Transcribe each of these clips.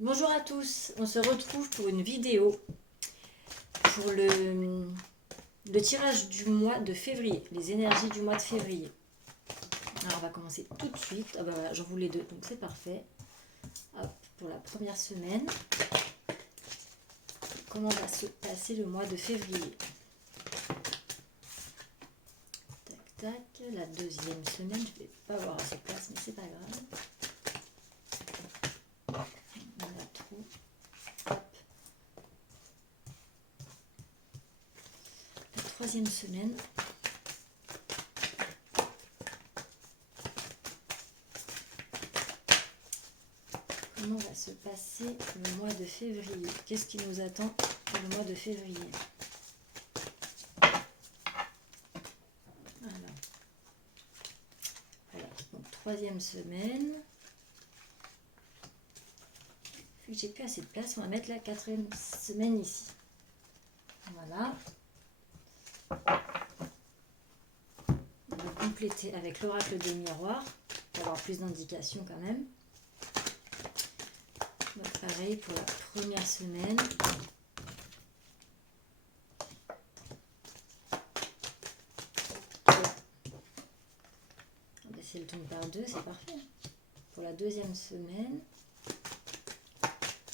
Bonjour à tous, on se retrouve pour une vidéo pour le tirage du mois de février, les énergies du mois de février. Alors on va commencer tout de suite. Ah bah voilà, j'en voulais deux, donc c'est parfait. Hop, pour la première semaine, comment va se passer le mois de février? Tac tac, la deuxième semaine, je vais pas avoir assez de place, mais c'est pas grave. On a trop. Hop. La troisième semaine. Comment va se passer le mois de février? Qu'est-ce qui nous attend pour le mois de février? Alors, donc troisième semaine. Vu que j'ai plus assez de place, on va mettre la quatrième semaine ici. Voilà. On va compléter avec l'oracle des miroirs pour avoir plus d'indications quand même. Donc pareil pour la première semaine. Si elle tombe par deux, c'est parfait. Pour la deuxième semaine.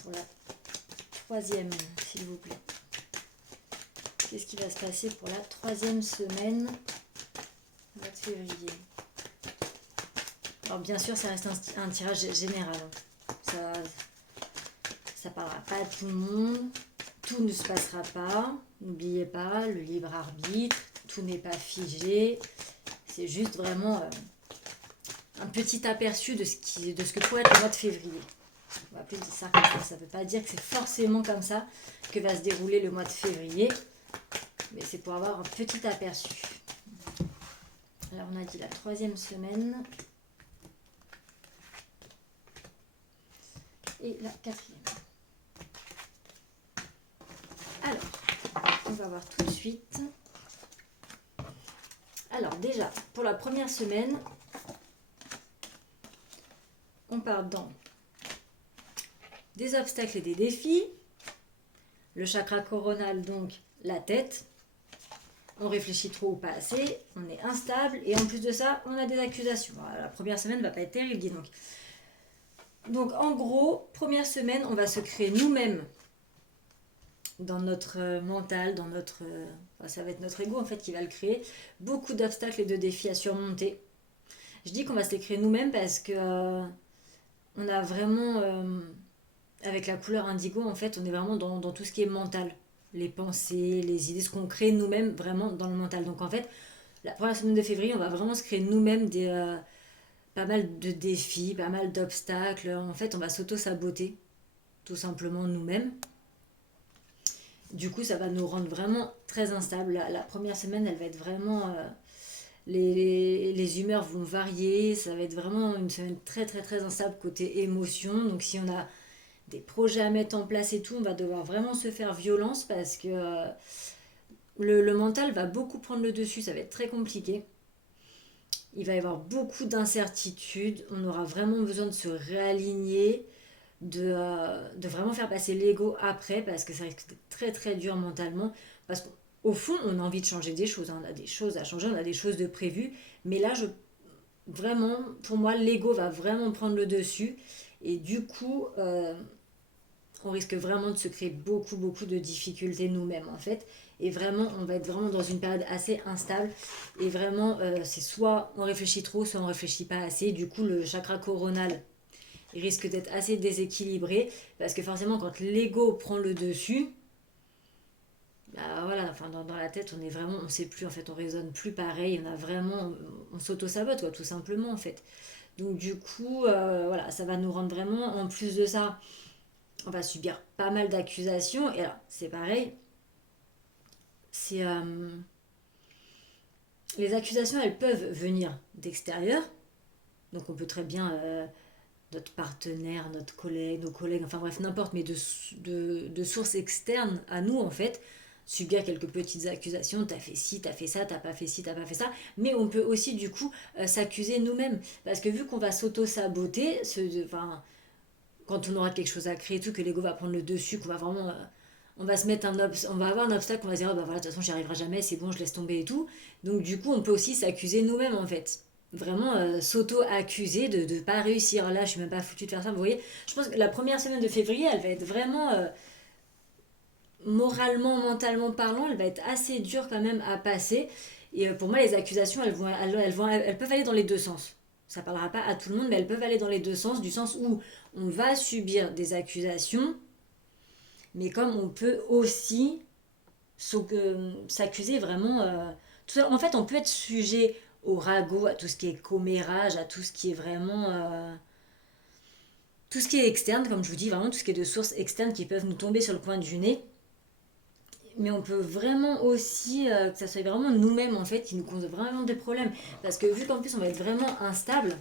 Pour la troisième, s'il vous plaît. Qu'est-ce qui va se passer pour la troisième semaine mois de février? Alors bien sûr, ça reste un tirage général. Ça parlera pas à tout le monde. Tout ne se passera pas. N'oubliez pas, le libre arbitre, tout n'est pas figé. C'est juste vraiment un petit aperçu de ce que pourrait être le mois de février. On va appeler ça comme ça. Ça ne veut pas dire que c'est forcément comme ça que va se dérouler le mois de février. Mais c'est pour avoir un petit aperçu. Alors on a dit la troisième semaine. Et la quatrième. Alors, on va voir tout de suite. Alors déjà, pour la première semaine, on part dans des obstacles et des défis. Le chakra coronal, donc la tête. On réfléchit trop ou pas assez, on est instable et en plus de ça, on a des accusations. Alors, la première semaine ne va pas être terrible, dis donc. Donc en gros, première semaine, on va se créer nous-mêmes dans notre mental, dans notre... ça va être notre ego en fait qui va le créer. Beaucoup d'obstacles et de défis à surmonter. Je dis qu'on va se les créer nous-mêmes parce que on a vraiment... avec la couleur indigo, en fait, on est vraiment dans tout ce qui est mental. Les pensées, les idées, ce qu'on crée nous-mêmes vraiment dans le mental. Donc en fait, la première semaine de février, on va vraiment se créer nous-mêmes pas mal de défis, pas mal d'obstacles. En fait, on va s'auto-saboter, tout simplement nous-mêmes. Du coup, ça va nous rendre vraiment très instables. La première semaine, elle va être vraiment... les humeurs vont varier. Ça va être vraiment une semaine très très très instable côté émotion. Donc si on a des projets à mettre en place et tout, on va devoir vraiment se faire violence parce que le mental va beaucoup prendre le dessus. Ça va être très compliqué. Il va y avoir beaucoup d'incertitudes. On aura vraiment besoin de se réaligner, de vraiment faire passer l'ego après parce que ça risque d'être très très dur mentalement. Parce qu'au fond, on a envie de changer des choses. Hein. On a des choses à changer, on a des choses de prévues. Mais là, vraiment, pour moi, l'ego va vraiment prendre le dessus. Et du coup, on risque vraiment de se créer beaucoup beaucoup de difficultés nous-mêmes en fait. Et vraiment, on va être vraiment dans une période assez instable. Et vraiment, c'est soit on réfléchit trop, soit on réfléchit pas assez. Du coup, le chakra coronal, il risque d'être assez déséquilibré. Parce que forcément, quand l'ego prend le dessus, bah voilà, enfin dans la tête, on est vraiment, on sait plus en fait, on raisonne plus pareil. On a vraiment, on s'auto-sabote quoi, tout simplement en fait. Donc du coup, voilà, ça va nous rendre vraiment, en plus de ça, on va subir pas mal d'accusations. Et alors, c'est pareil, c'est les accusations, elles peuvent venir d'extérieur. Donc on peut très bien, notre partenaire, notre collègue, nos collègues, enfin bref, n'importe, mais de sources externes à nous, en fait, subir quelques petites accusations, t'as fait ci, t'as fait ça, t'as pas fait ci, t'as pas fait ça, mais on peut aussi du coup s'accuser nous-mêmes, parce que vu qu'on va s'auto-saboter, enfin, quand on aura quelque chose à créer, tout, que l'ego va prendre le dessus, qu'on va vraiment. On va se mettre on va avoir un obstacle, on va se dire, oh, bah voilà, de toute façon, j'y arriverai jamais, c'est bon, je laisse tomber et tout. Donc, du coup, on peut aussi s'accuser nous-mêmes, en fait. Vraiment s'auto-accuser de ne pas réussir. Là, je suis même pas foutu de faire ça. Vous voyez, je pense que la première semaine de février, elle va être vraiment, moralement, mentalement parlant, elle va être assez dure quand même à passer. Et pour moi, les accusations, elles peuvent aller dans les deux sens. Ça parlera pas à tout le monde, mais elles peuvent aller dans les deux sens, du sens où on va subir des accusations, mais comme on peut aussi s'accuser vraiment. En fait, on peut être sujet au ragot, à tout ce qui est commérage, à tout ce qui est vraiment. Tout ce qui est externe, comme je vous dis, vraiment tout ce qui est de sources externes qui peuvent nous tomber sur le coin du nez. Mais on peut vraiment aussi, que ça soit vraiment nous-mêmes en fait, qui nous causent vraiment des problèmes. Parce que vu qu'en plus on va être vraiment instable,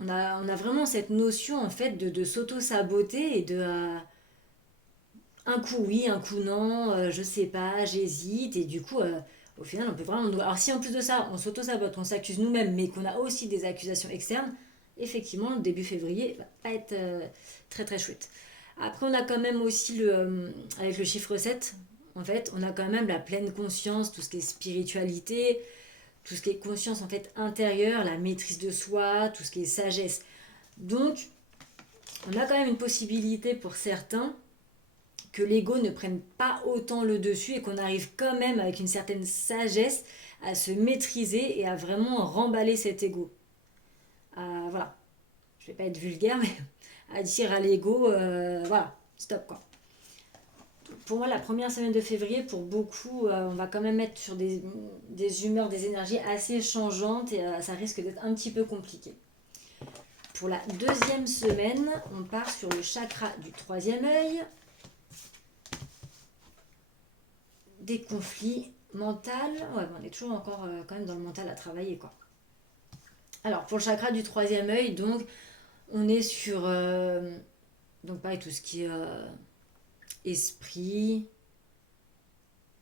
on a vraiment cette notion en fait de s'auto-saboter et de. Un coup oui, un coup non, je sais pas, j'hésite, et du coup, au final, on peut vraiment. Alors, si en plus de ça, on s'auto-sabote, on s'accuse nous-mêmes, mais qu'on a aussi des accusations externes, effectivement, le début février va pas être très très chouette. Après, on a quand même aussi avec le chiffre 7 en fait, on a quand même la pleine conscience, tout ce qui est spiritualité, tout ce qui est conscience en fait intérieure, la maîtrise de soi, tout ce qui est sagesse. Donc, on a quand même une possibilité pour certains que l'ego ne prenne pas autant le dessus et qu'on arrive quand même avec une certaine sagesse à se maîtriser et à vraiment remballer cet ego. Voilà, je vais pas être vulgaire, mais à dire à l'ego, voilà, stop quoi. Pour moi, la première semaine de février, pour beaucoup, on va quand même être sur des humeurs, des énergies assez changeantes et ça risque d'être un petit peu compliqué. Pour la deuxième semaine, on part sur le chakra du troisième œil. Des conflits mentaux. Ouais, on est toujours encore quand même dans le mental à travailler, quoi. Alors, pour le chakra du troisième œil, donc, on est sur. Donc, pareil, tout ce qui est esprit.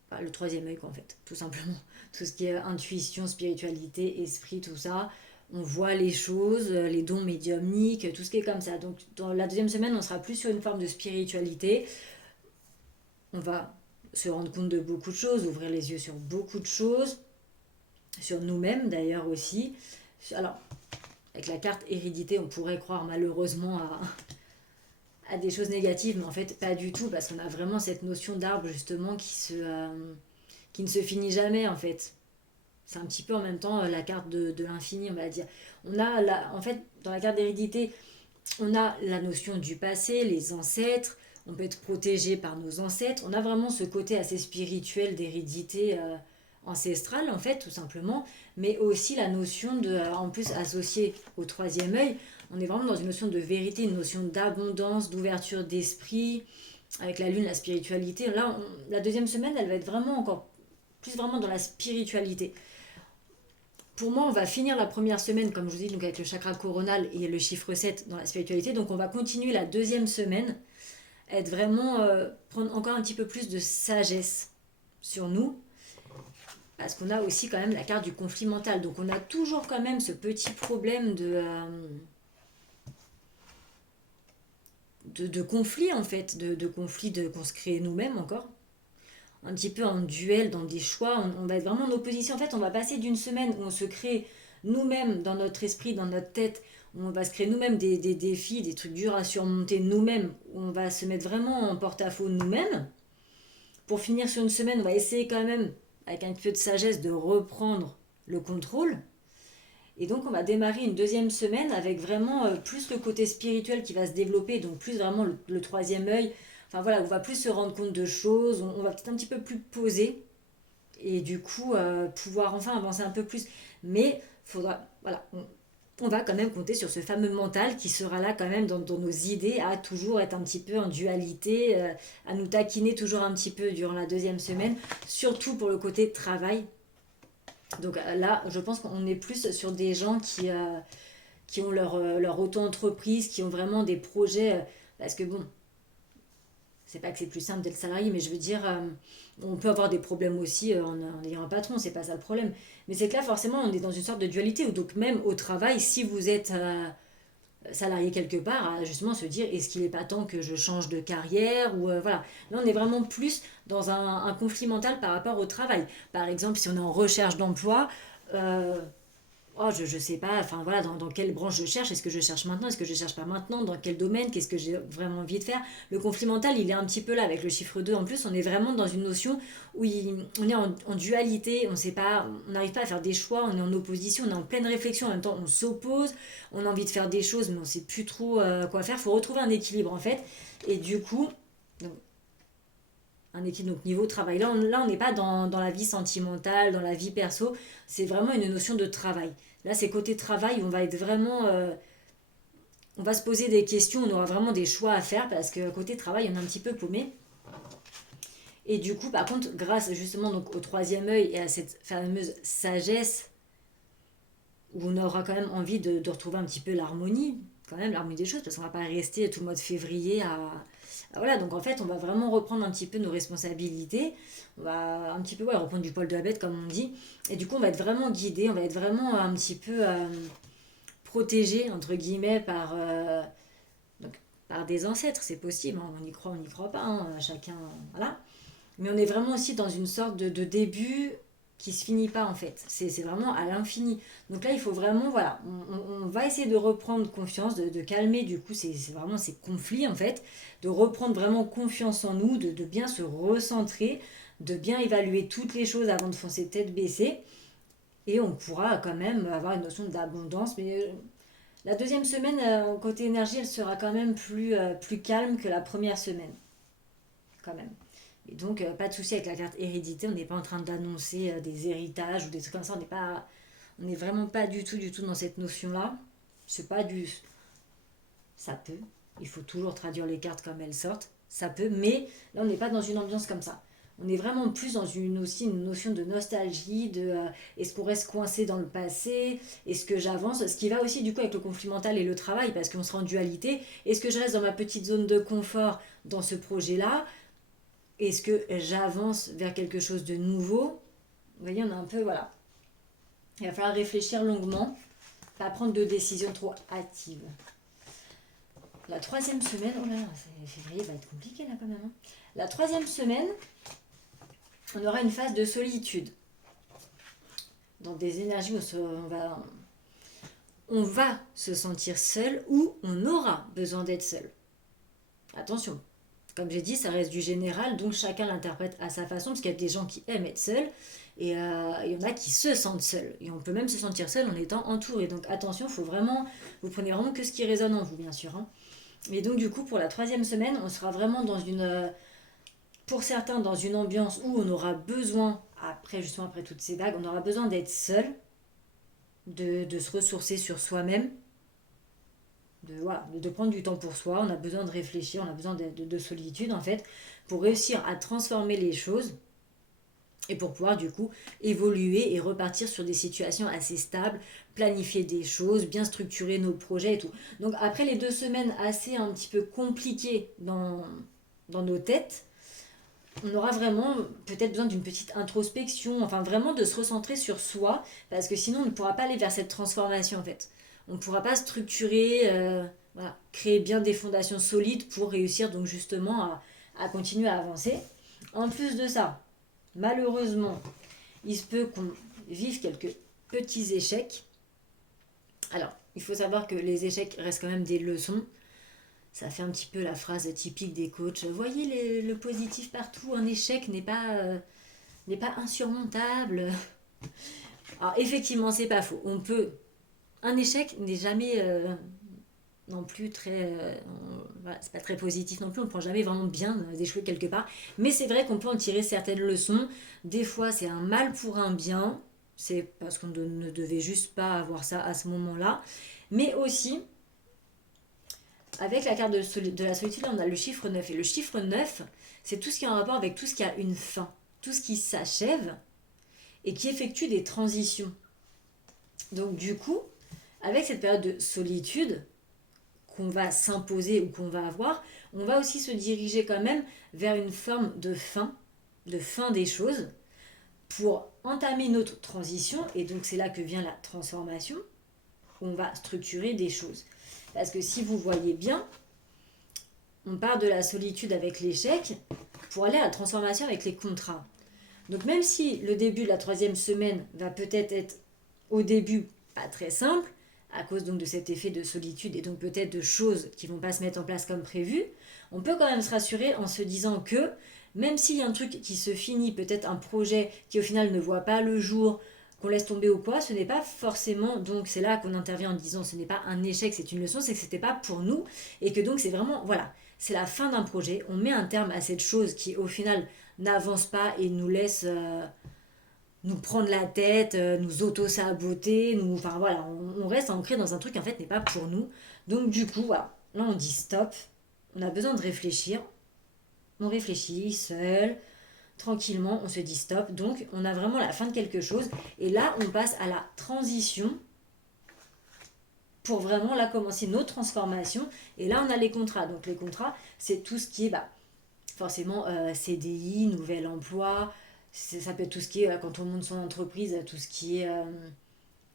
Enfin, le troisième œil, quoi, en fait, tout simplement. Tout ce qui est intuition, spiritualité, esprit, tout ça. On voit les choses, les dons médiumniques, tout ce qui est comme ça. Donc, dans la deuxième semaine, on sera plus sur une forme de spiritualité. On va se rendre compte de beaucoup de choses, ouvrir les yeux sur beaucoup de choses, sur nous-mêmes d'ailleurs aussi. Alors, avec la carte hérédité, on pourrait croire malheureusement à des choses négatives, mais en fait pas du tout, parce qu'on a vraiment cette notion d'arbre justement qui ne se finit jamais en fait. C'est un petit peu en même temps la carte de l'infini, on va dire. En fait, dans la carte d'hérédité, on a la notion du passé, les ancêtres, on peut être protégé par nos ancêtres. On a vraiment ce côté assez spirituel d'hérédité ancestrale, en fait, tout simplement. Mais aussi la notion de, en plus associée au troisième œil, on est vraiment dans une notion de vérité, une notion d'abondance, d'ouverture d'esprit, avec la lune, la spiritualité. Là, la deuxième semaine, elle va être vraiment encore plus vraiment dans la spiritualité. Pour moi, on va finir la première semaine, comme je vous dis, donc avec le chakra coronal et le chiffre 7 dans la spiritualité. Donc on va continuer la deuxième semaine, être vraiment, prendre encore un petit peu plus de sagesse sur nous, parce qu'on a aussi quand même la carte du conflit mental. Donc on a toujours quand même ce petit problème de conflit, en fait, de conflit qu'on se crée nous-mêmes encore. Un petit peu en duel, dans des choix, on va être vraiment en opposition. En fait, on va passer d'une semaine où on se crée nous-mêmes dans notre esprit, dans notre tête, où on va se créer nous-mêmes des défis, des trucs durs à surmonter nous-mêmes, où on va se mettre vraiment en porte-à-faux nous-mêmes. Pour finir sur une semaine, on va essayer quand même, avec un peu de sagesse, de reprendre le contrôle. Et donc on va démarrer une deuxième semaine avec vraiment plus le côté spirituel qui va se développer, donc plus vraiment le troisième œil. Enfin voilà, on va plus se rendre compte de choses, on va peut-être un petit peu plus poser et du coup pouvoir enfin avancer un peu plus. Mais faudra, voilà, on va quand même compter sur ce fameux mental qui sera là quand même dans nos idées, à toujours être un petit peu en dualité, à nous taquiner toujours un petit peu durant la deuxième semaine, surtout pour le côté travail. Donc là, je pense qu'on est plus sur des gens qui ont leur auto-entreprise, qui ont vraiment des projets, parce que bon, c'est pas que c'est plus simple d'être salarié, mais je veux dire, on peut avoir des problèmes aussi en ayant un patron, c'est pas ça le problème. Mais c'est que là, forcément, on est dans une sorte de dualité, où donc même au travail, si vous êtes salarié quelque part à justement se dire est-ce qu'il n'est pas temps que je change de carrière ou voilà. Là on est vraiment plus dans un conflit mental par rapport au travail. Par exemple si on est en recherche d'emploi, euh, oh, je sais pas, enfin voilà, dans quelle branche je cherche, est-ce que je cherche maintenant, est-ce que je cherche pas maintenant, dans quel domaine, qu'est-ce que j'ai vraiment envie de faire. Le conflit mental, il est un petit peu là avec le chiffre 2. En plus, on est vraiment dans une notion où on est en dualité, on sait pas, on n'arrive pas à faire des choix, on est en opposition, on est en pleine réflexion, en même temps on s'oppose, on a envie de faire des choses, mais on sait plus trop quoi faire. Il faut retrouver un équilibre en fait. Et du coup, donc, un équilibre donc niveau travail. Là, on n'est pas dans la vie sentimentale, dans la vie perso, c'est vraiment une notion de travail. Là, c'est côté travail, on va être vraiment. On va se poser des questions, on aura vraiment des choix à faire parce que côté travail, on est un petit peu paumé. Et du coup, par contre, grâce justement donc, au troisième œil et à cette fameuse sagesse, où on aura quand même envie de retrouver un petit peu l'harmonie, quand même l'harmonie des choses, parce qu'on va pas rester tout le mois de février voilà, donc en fait, on va vraiment reprendre un petit peu nos responsabilités, on va un petit peu ouais, reprendre du poil de la bête, comme on dit, et du coup, on va être vraiment guidé, on va être vraiment un petit peu protégé, entre guillemets, donc, par des ancêtres, c'est possible, hein, on n'y croit pas, hein, chacun, voilà. Mais on est vraiment aussi dans une sorte de début qui se finit pas en fait. C'est vraiment à l'infini. Donc là, il faut vraiment, voilà, on va essayer de reprendre confiance, de calmer du coup, c'est vraiment ces conflits en fait, de reprendre vraiment confiance en nous, de bien se recentrer, de bien évaluer toutes les choses avant de foncer tête baissée. Et on pourra quand même avoir une notion d'abondance. Mais la deuxième semaine, côté énergie, elle sera quand même plus calme que la première semaine. Quand même. Et donc, pas de souci avec la carte hérédité, on n'est pas en train d'annoncer des héritages ou des trucs comme ça, on n'est vraiment pas du tout dans cette notion-là. C'est pas du... Ça peut, il faut toujours traduire les cartes comme elles sortent, ça peut, mais là, on n'est pas dans une ambiance comme ça. On est vraiment plus dans aussi une notion de nostalgie, de est-ce qu'on reste coincé dans le passé, est-ce que j'avance, ce qui va aussi du coup avec le conflit mental et le travail, parce qu'on sera en dualité, est-ce que je reste dans ma petite zone de confort dans ce projet-là, est-ce que j'avance vers quelque chose de nouveau? Vous voyez, on a un peu, voilà. Il va falloir réfléchir longuement, pas prendre de décisions trop hâtives. La troisième semaine, oh là là, février va être compliqué là quand même. Hein. La troisième semaine, on aura une phase de solitude. Dans des énergies où on va se sentir seul ou on aura besoin d'être seul. Attention, comme j'ai dit, ça reste du général, donc chacun l'interprète à sa façon, parce qu'il y a des gens qui aiment être seuls, et il y en a qui se sentent seuls. Et on peut même se sentir seul en étant entouré. Donc attention, faut vraiment, vous prenez vraiment que ce qui résonne en vous, bien sûr. Hein. Et donc du coup, pour la troisième semaine, on sera vraiment pour certains, dans une ambiance où on aura besoin, justement après toutes ces vagues, on aura besoin d'être seul, de se ressourcer sur soi-même, de prendre du temps pour soi, on a besoin de réfléchir, on a besoin de solitude en fait, pour réussir à transformer les choses et pour pouvoir du coup évoluer et repartir sur des situations assez stables, planifier des choses, bien structurer nos projets et tout. Donc après les 2 semaines assez un petit peu compliquées dans nos têtes, on aura vraiment peut-être besoin d'une petite introspection, enfin vraiment de se recentrer sur soi, parce que sinon on ne pourra pas aller vers cette transformation en fait. On ne pourra pas structurer, voilà, créer bien des fondations solides pour réussir donc justement à continuer à avancer. En plus de ça, malheureusement, il se peut qu'on vive quelques petits échecs. Alors, il faut savoir que les échecs restent quand même des leçons. Ça fait un petit peu la phrase typique des coachs. Voyez le positif partout, un échec n'est pas insurmontable. Alors effectivement, c'est pas faux. Un échec n'est jamais non plus très... voilà, c'est pas très positif non plus, on ne prend jamais vraiment bien d'échouer quelque part. Mais c'est vrai qu'on peut en tirer certaines leçons. Des fois, c'est un mal pour un bien. C'est parce qu'on ne devait juste pas avoir ça à ce moment-là. Mais aussi, avec la carte de la solitude, là, on a le chiffre 9. Et le chiffre 9, c'est tout ce qui est en rapport avec tout ce qui a une fin. Tout ce qui s'achève et qui effectue des transitions. Donc du coup, avec cette période de solitude qu'on va s'imposer ou qu'on va avoir, on va aussi se diriger quand même vers une forme de fin des choses, pour entamer notre transition. Et donc c'est là que vient la transformation. On va structurer des choses. Parce que si vous voyez bien, on part de la solitude avec l'échec pour aller à la transformation avec les contrats. Donc même si le début de la 3e semaine va peut-être être au début pas très simple, à cause donc de cet effet de solitude et donc peut-être de choses qui vont pas se mettre en place comme prévu, on peut quand même se rassurer en se disant que même s'il y a un truc qui se finit, peut-être un projet qui au final ne voit pas le jour, qu'on laisse tomber ou quoi, ce n'est pas forcément, donc c'est là qu'on intervient en disant ce n'est pas un échec, c'est une leçon, c'est que c'était pas pour nous et que donc c'est vraiment, voilà, c'est la fin d'un projet, on met un terme à cette chose qui au final n'avance pas et nous laisse nous prendre la tête, nous auto-saboter, enfin voilà, on reste ancré dans un truc qui en fait n'est pas pour nous. Donc du coup, voilà, là on dit stop, on a besoin de réfléchir, on réfléchit seul, tranquillement, on se dit stop, donc on a vraiment la fin de quelque chose, et là on passe à la transition pour vraiment là commencer notre transformation, et là on a les contrats, donc les contrats c'est tout ce qui est forcément CDI, nouvel emploi, ça peut être tout ce qui est quand on monte son entreprise, tout ce qui est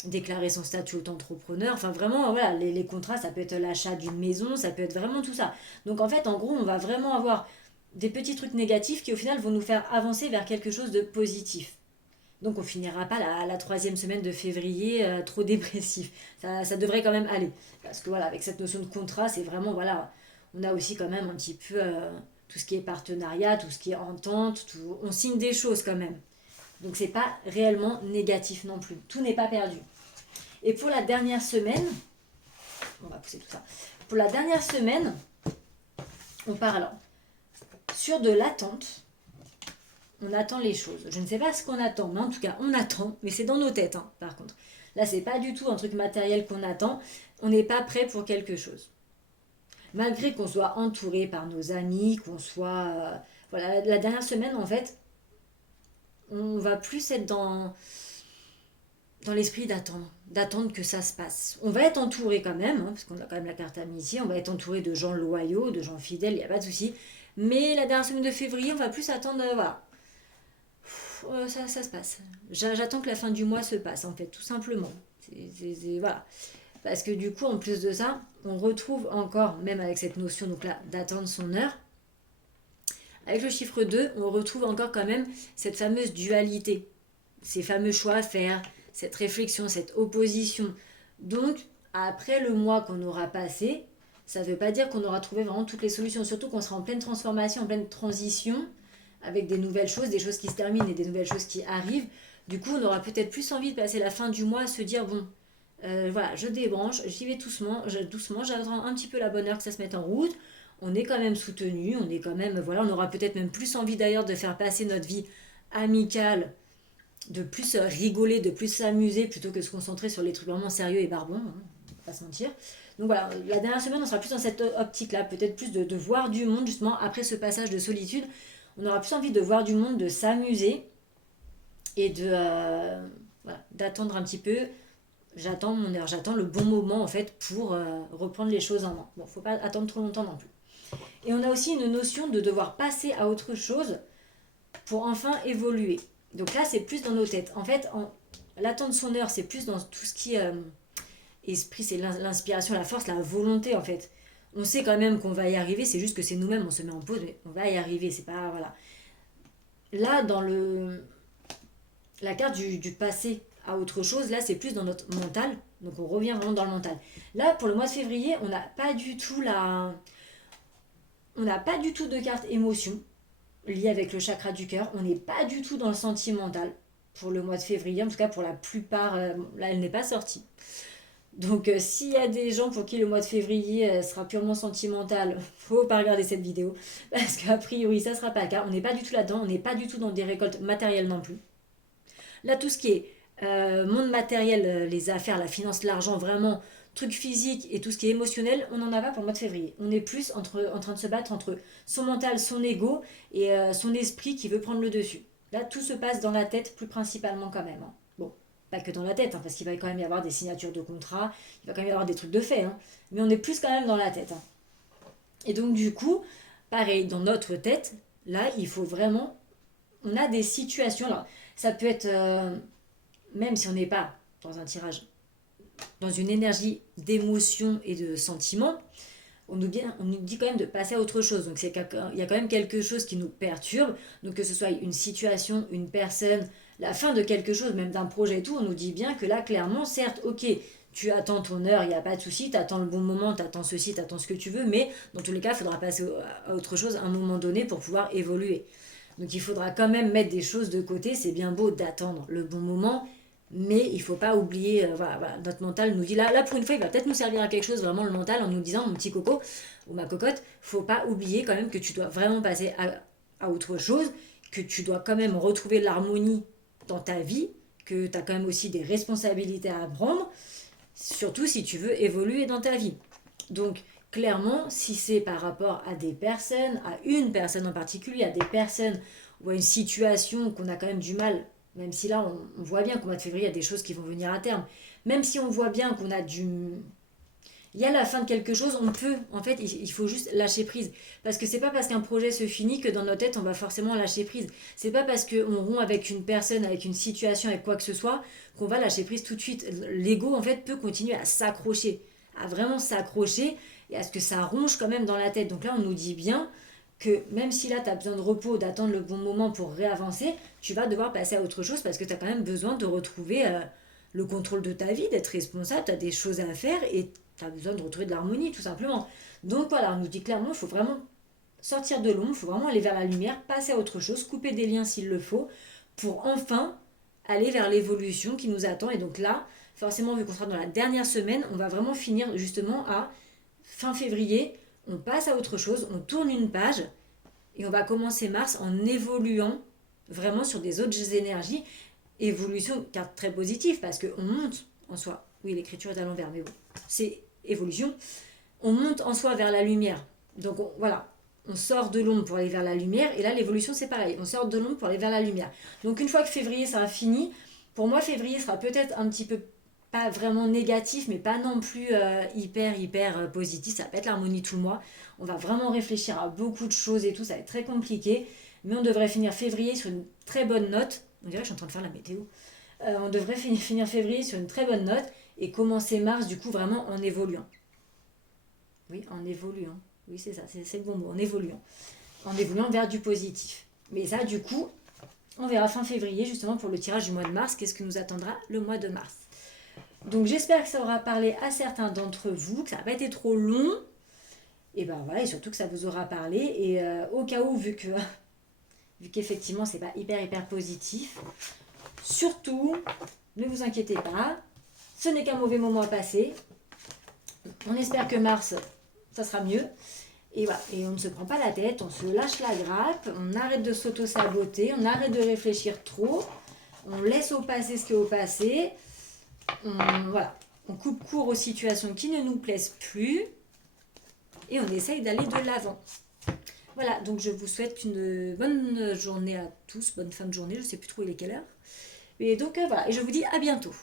déclarer son statut d'auto-entrepreneur, enfin vraiment voilà, les contrats ça peut être l'achat d'une maison, ça peut être vraiment tout ça. Donc en fait en gros on va vraiment avoir des petits trucs négatifs qui au final vont nous faire avancer vers quelque chose de positif. Donc on finira pas la 3e semaine de février trop dépressif. Ça devrait quand même aller. Parce que voilà, avec cette notion de contrat, c'est vraiment, voilà, on a aussi quand même un petit peu tout ce qui est partenariat, tout ce qui est entente, on signe des choses quand même. Donc c'est pas réellement négatif non plus. Tout n'est pas perdu. Et pour la dernière semaine, on va pousser tout ça. Pour la dernière semaine, on part alors sur de l'attente. On attend les choses. Je ne sais pas ce qu'on attend, mais en tout cas, on attend, mais c'est dans nos têtes, hein, par contre. Là, c'est pas du tout un truc matériel qu'on attend. On n'est pas prêt pour quelque chose. Malgré qu'on soit entouré par nos amis, qu'on soit... voilà, la dernière semaine, en fait, on va plus être dans l'esprit d'attendre que ça se passe. On va être entouré quand même, hein, parce qu'on a quand même la carte amitié, on va être entouré de gens loyaux, de gens fidèles, il n'y a pas de souci. Mais la dernière semaine de février, on va plus attendre, voilà, ça se passe. J'attends que la fin du mois se passe, en fait, tout simplement. Voilà. Parce que du coup, en plus de ça, on retrouve encore, même avec cette notion donc là, d'attendre son heure, avec le chiffre 2, on retrouve encore quand même cette fameuse dualité, ces fameux choix à faire, cette réflexion, cette opposition. Donc, après le mois qu'on aura passé, ça ne veut pas dire qu'on aura trouvé vraiment toutes les solutions, surtout qu'on sera en pleine transformation, en pleine transition, avec des nouvelles choses, des choses qui se terminent et des nouvelles choses qui arrivent. Du coup, on aura peut-être plus envie de passer la fin du mois à se dire, bon, voilà, je débranche, j'y vais doucement, j'attends un petit peu la bonne heure que ça se mette en route. On est quand même soutenu, on est quand même, voilà, on aura peut-être même plus envie d'ailleurs de faire passer notre vie amicale, de plus rigoler, de plus s'amuser plutôt que de se concentrer sur les trucs vraiment sérieux et barbons, hein, on va pas se mentir. Donc voilà, la dernière semaine, on sera plus dans cette optique-là, peut-être plus de voir du monde, justement, après ce passage de solitude. On aura plus envie de voir du monde, de s'amuser et voilà, d'attendre un petit peu. J'attends mon heure, j'attends le bon moment en fait pour reprendre les choses en main. Bon, faut pas attendre trop longtemps non plus. Et on a aussi une notion de devoir passer à autre chose pour enfin évoluer. Donc là, c'est plus dans nos têtes. En fait, l'attendre son heure, c'est plus dans tout ce qui est esprit, c'est l'inspiration, la force, la volonté en fait. On sait quand même qu'on va y arriver, c'est juste que c'est nous-mêmes, on se met en pause, mais on va y arriver, c'est pas... Voilà. Là, dans la carte du passé à autre chose, là, c'est plus dans notre mental, donc on revient vraiment dans le mental. Là, pour le mois de février, on n'a pas du tout de carte émotion liée avec le chakra du cœur, on n'est pas du tout dans le sentimental pour le mois de février, en tout cas pour la plupart, là, elle n'est pas sortie. Donc s'il y a des gens pour qui le mois de février sera purement sentimental, faut pas regarder cette vidéo parce qu'a priori ça sera pas le cas. On n'est pas du tout là-dedans, on n'est pas du tout dans des récoltes matérielles non plus. Là tout ce qui est monde matériel, les affaires, la finance, l'argent, vraiment trucs physiques et tout ce qui est émotionnel, on n'en a pas pour le mois de février. On est plus en train de se battre entre son mental, son ego et son esprit qui veut prendre le dessus. Là tout se passe dans la tête plus principalement quand même, hein. Bon, pas que dans la tête, hein, parce qu'il va quand même y avoir des signatures de contrats, il va quand même y avoir des trucs de fait, hein, mais on est plus quand même dans la tête, hein. Et donc du coup, pareil, dans notre tête, là, il faut vraiment... On a des situations, là, ça peut être, même si on n'est pas dans un tirage dans une énergie d'émotion et de sentiment, on nous dit quand même de passer à autre chose. Donc il y a quand même quelque chose qui nous perturbe. Donc que ce soit une situation, une personne, la fin de quelque chose, même d'un projet et tout, on nous dit bien que là, clairement, certes, ok, tu attends ton heure, il n'y a pas de souci, tu attends le bon moment, tu attends ceci, tu attends ce que tu veux, mais dans tous les cas, il faudra passer à autre chose à un moment donné pour pouvoir évoluer. Donc il faudra quand même mettre des choses de côté. C'est bien beau d'attendre le bon moment, mais il ne faut pas oublier, voilà, notre mental nous dit, là pour une fois, il va peut-être nous servir à quelque chose, vraiment le mental, en nous disant, mon petit coco ou ma cocotte, faut pas oublier quand même que tu dois vraiment passer à autre chose, que tu dois quand même retrouver de l'harmonie dans ta vie, que tu as quand même aussi des responsabilités à prendre, surtout si tu veux évoluer dans ta vie. Donc, clairement, si c'est par rapport à des personnes, à une personne en particulier, à des personnes ou à une situation qu'on a quand même du mal, même si là on voit bien qu'au mois de février il y a des choses qui vont venir à terme, même si on voit bien qu'on a du... Il y a la fin de quelque chose, on peut, en fait, il faut juste lâcher prise. Parce que c'est pas parce qu'un projet se finit que dans notre tête on va forcément lâcher prise. C'est pas parce qu'on rompt avec une personne, avec une situation, avec quoi que ce soit, qu'on va lâcher prise tout de suite. L'ego, en fait, peut continuer à s'accrocher, à vraiment s'accrocher et à ce que ça ronge quand même dans la tête. Donc là, on nous dit bien que même si là, tu as besoin de repos, d'attendre le bon moment pour réavancer, tu vas devoir passer à autre chose parce que tu as quand même besoin de retrouver le contrôle de ta vie, d'être responsable, tu as des choses à faire et tu as besoin de retrouver de l'harmonie, tout simplement. Donc voilà, on nous dit clairement, il faut vraiment sortir de l'ombre, il faut vraiment aller vers la lumière, passer à autre chose, couper des liens s'il le faut, pour enfin aller vers l'évolution qui nous attend. Et donc là, forcément, vu qu'on sera dans la dernière semaine, on va vraiment finir justement à fin février, on passe à autre chose, on tourne une page et on va commencer mars en évoluant vraiment sur des autres énergies. Évolution, carte très positive parce qu'on monte en soi. Oui, l'écriture est à l'envers, mais bon, c'est évolution. On monte en soi vers la lumière. Donc voilà, on sort de l'ombre pour aller vers la lumière. Et là, l'évolution, c'est pareil. On sort de l'ombre pour aller vers la lumière. Donc une fois que février sera fini, pour moi, février sera peut-être un petit peu pas vraiment négatif, mais pas non plus hyper positif. Ça va être l'harmonie tout le mois. On va vraiment réfléchir à beaucoup de choses et tout. Ça va être très compliqué. Mais on devrait finir février sur une très bonne note. On dirait que je suis en train de faire la météo. On devrait finir février sur une très bonne note et commencer mars du coup vraiment en évoluant. Oui, en évoluant. Oui, c'est ça, c'est le bon mot, en évoluant. En évoluant vers du positif. Mais ça, du coup, on verra fin février justement pour le tirage du mois de mars. Qu'est-ce que nous attendra le mois de mars? Donc j'espère que ça aura parlé à certains d'entre vous, que ça n'a pas été trop long. Et ben voilà, et surtout que ça vous aura parlé. Et au cas où, vu qu'effectivement c'est pas hyper positif, surtout, ne vous inquiétez pas, ce n'est qu'un mauvais moment à passer. On espère que mars, ça sera mieux. Et voilà, et on ne se prend pas la tête, on se lâche la grappe, on arrête de s'auto-saboter, on arrête de réfléchir trop, on laisse au passé ce qui est au passé, on coupe court aux situations qui ne nous plaisent plus et on essaye d'aller de l'avant. Voilà, donc je vous souhaite une bonne journée à tous, bonne fin de journée, je ne sais plus trop il est quelle heure. Et donc voilà, et je vous dis à bientôt.